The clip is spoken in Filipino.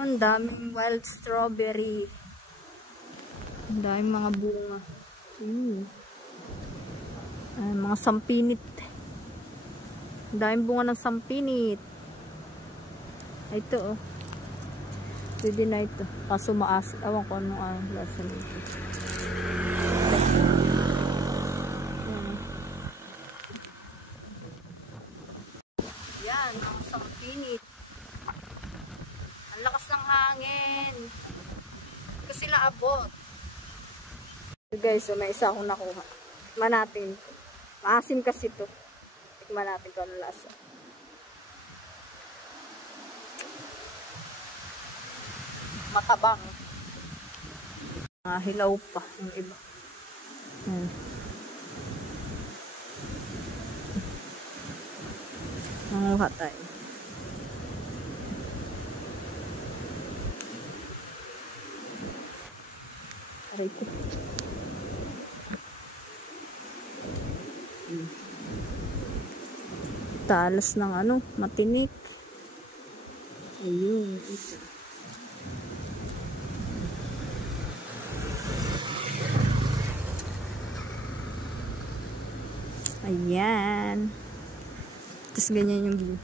Ang daming wild strawberry. Ang daming mga bunga. Ay, mga sampinit. Ang daming bunga ng sampinit. Ito oh. Pwede na ito. Kaso maas. Ewan ko anong lasa nito. Yan, ang sampinit. Ang lakas ng hangin. Ito sila abot. So guys, so may isa akong nakuha. Tikman natin. Maasim kasi ito. Tikman natin kung anong lasa. Matabang. Hilaw pa yung iba. Nanguha tayo. Aray ko. Talas ng matinik. Ayun. Ayan. Tapos ganyan yung view.